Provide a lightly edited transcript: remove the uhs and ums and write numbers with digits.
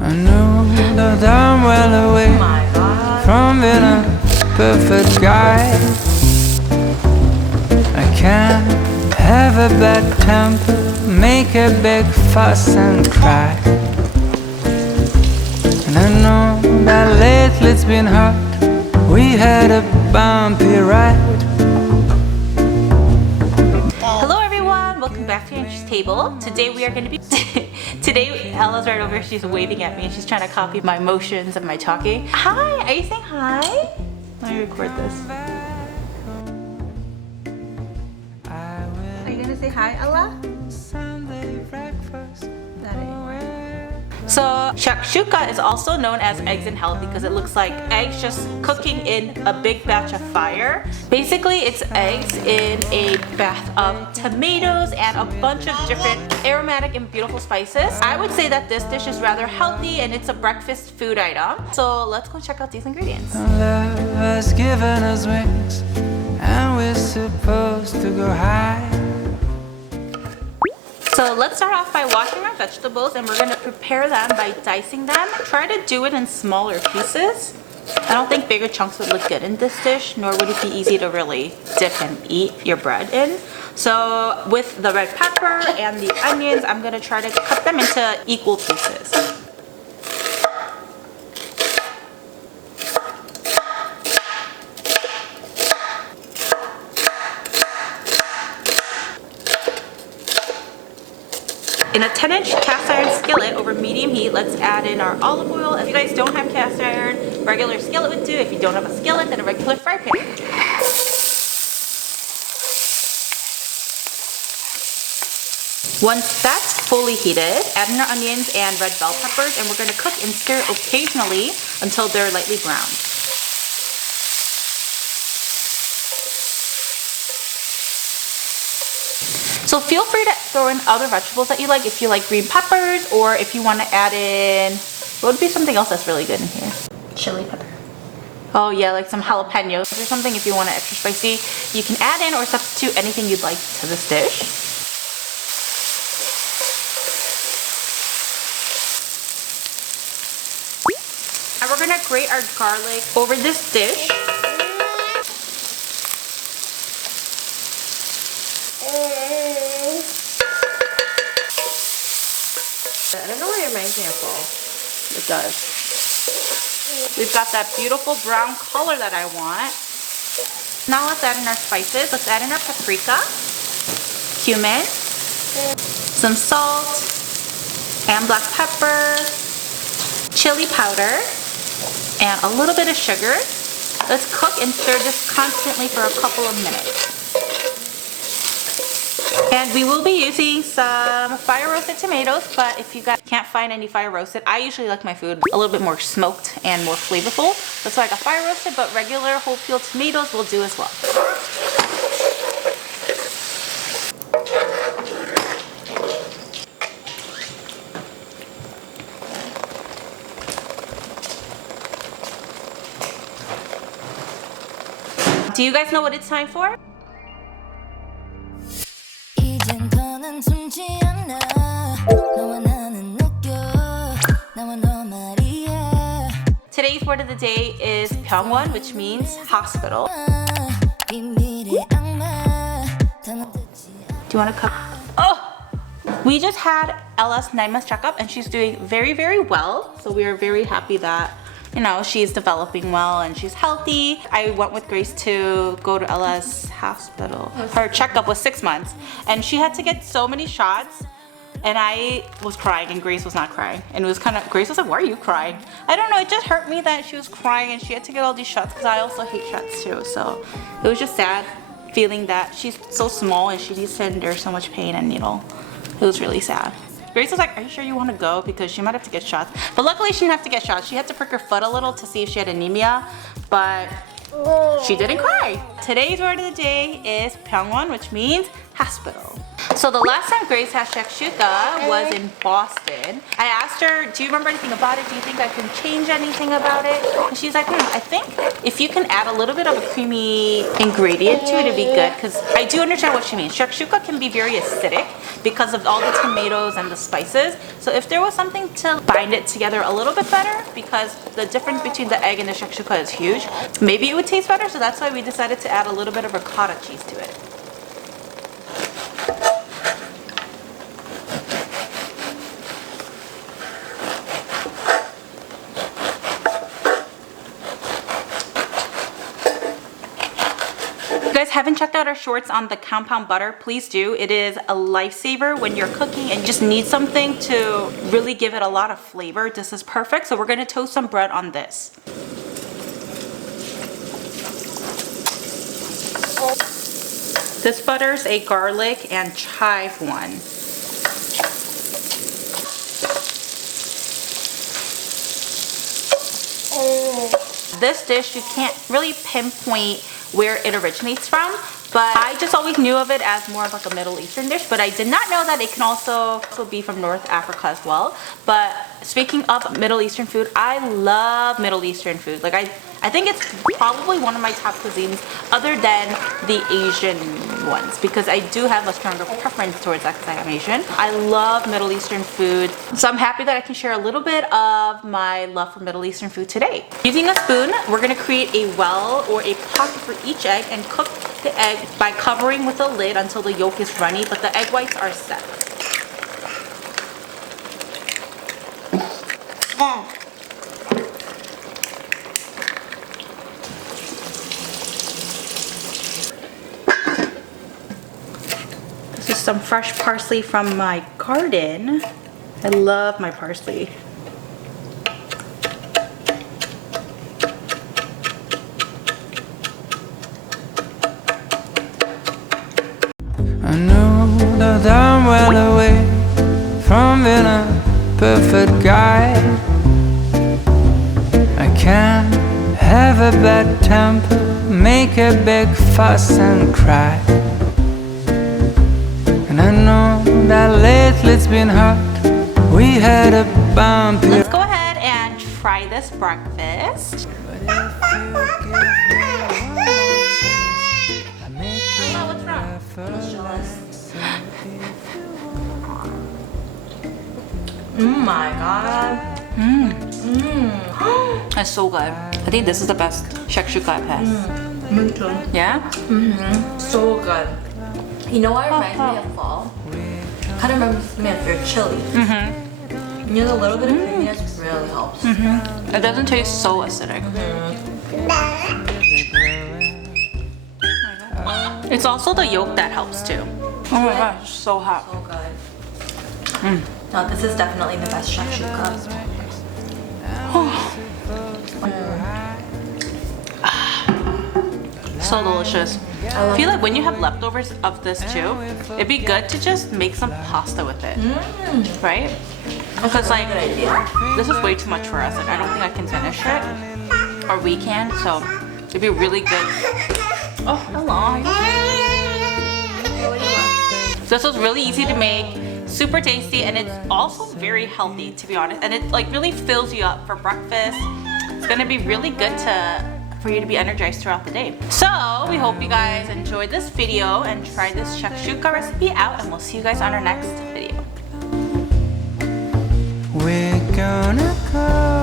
I knew that I'm well away from being a perfect guy. I can't have a bad temper, make a big fuss and cry. And I know that lately it's been hard. We had a bumpy ride. Hello everyone, welcome back to Angie's table. Today we are going to be today Ella's right over here. She's waving at me and she's trying to copy my motions and my talking. Hi, are you saying hi? Let me record this. Are you gonna say hi, Ella? Sunday breakfast. That ain't right. So shakshuka is also known as eggs in hell because it looks like eggs just cooking in a big batch of fire. Basically, it's eggs in a bath of tomatoes and a bunch of different aromatic and beautiful spices. I would say that this dish is rather healthy and it's a breakfast food item. So let's go check out these ingredients. Love has given us wings, and we're supposed to go high. So let's start off by washing our vegetables, and we're going to prepare them by dicing them. Try to do it in smaller pieces. I don't think bigger chunks would look good in this dish, nor would it be easy to really dip and eat your bread in. So with the red pepper and the onions, I'm going to try to cut them into equal pieces. In a 10-inch cast iron skillet over medium heat, let's add in our olive oil. If you guys don't have cast iron, regular skillet would do. If you don't have a skillet, then a regular fry pan. Once that's fully heated, add in our onions and red bell peppers, and we're going to cook and stir occasionally until they're lightly browned. So feel free to throw in other vegetables that you like, if you like green peppers, or if you want to add in, what would be something else that's really good in here? Chili pepper. Oh yeah, like some jalapenos or something. If you want it extra spicy, you can add in or substitute anything you'd like to this dish. And we're gonna grate our garlic over this dish. I don't know why it reminds me of fall. It does. We've got that beautiful brown color that I want. Now let's add in our spices. Let's add in our paprika, cumin, some salt, and black pepper, chili powder, and a little bit of sugar. Let's cook and stir this constantly for a couple of minutes. And we will be using some fire roasted tomatoes, but if you guys can't find any fire roasted, I usually like my food a little bit more smoked and more flavorful. That's why I got fire roasted, but regular whole peeled tomatoes will do as well. Do you guys know what it's time for? Today's word of the day is 병원, which means hospital. Do you want to cut? Oh! We just had Ella's 9-month checkup and she's doing very, very well. So we are very happy that, you know, she's developing well and she's healthy. I went with Grace to go to Ella's hospital. Her checkup was 6 months and she had to get so many shots. And I was crying and Grace was not crying. And it was kind of, Grace was like, why are you crying? I don't know, it just hurt me that she was crying and she had to get all these shots because I also hate shots too. So it was just sad feeling that she's so small and she needs to endure so much pain, and you know, it was really sad. Grace was like, are you sure you want to go? Because she might have to get shots. But luckily she didn't have to get shots. She had to prick her foot a little to see if she had anemia, but she didn't cry. Today's word of the day is 병원, which means hospital. So the last time Grace had shakshuka was in Boston. I asked her, do you remember anything about it? Do you think I can change anything about it? And she's like, I think if you can add a little bit of a creamy ingredient to it, it'd be good. Because I do understand what she means. Shakshuka can be very acidic because of all the tomatoes and the spices. So if there was something to bind it together a little bit better, because the difference between the egg and the shakshuka is huge, maybe it would taste better. So that's why we decided to add a little bit of ricotta cheese to it. If you guys haven't checked out our shorts on the compound butter, please do. It is a lifesaver when you're cooking and you just need something to really give it a lot of flavor. This is perfect. So we're going to toast some bread on this. This butter is a garlic and chive one. This dish, you can't really pinpoint where it originates from, but I just always knew of it as more of like a Middle Eastern dish, but I did not know that it can also be from North Africa as well. But speaking of Middle Eastern food, I love Middle Eastern food. Like I think it's probably one of my top cuisines other than the Asian ones, because I do have a stronger preference towards that because I am Asian. I love Middle Eastern food, so I'm happy that I can share a little bit of my love for Middle Eastern food today. Using a spoon, we're going to create a well or a pocket for each egg and cook the egg by covering with a lid until the yolk is runny, but the egg whites are set. This is some fresh parsley from my garden. I love my parsley. I know that I'm well away from being a perfect guy. I can't have a bad temper, make a big fuss and cry. And I know that lately it's been hard. We had a bumpy. Let's go ahead and try this breakfast. Oh my god. That's so good. I think this is the best shakshuka I've had. Me too. Yeah? So good. You know what reminds me of fall? Kind of reminds me of your chili. You know, a little bit of creaminess really helps. It doesn't taste so acidic. It's also the yolk that helps too. Oh my gosh, so hot. So good. No, this is definitely the best shakshuka. So delicious. I feel like when you have leftovers of this too, it'd be good to just make some pasta with it, right? Because like, this is way too much for us. Like, I don't think I can finish it, or we can. So it'd be really good. Oh, hello. This was really easy to make, super tasty, and it's also very healthy, to be honest. And it like really fills you up for breakfast. It's gonna be really good for you to be energized throughout the day. So we hope you guys enjoyed this video and try this shakshuka recipe out, and we'll see you guys on our next video. We're gonna go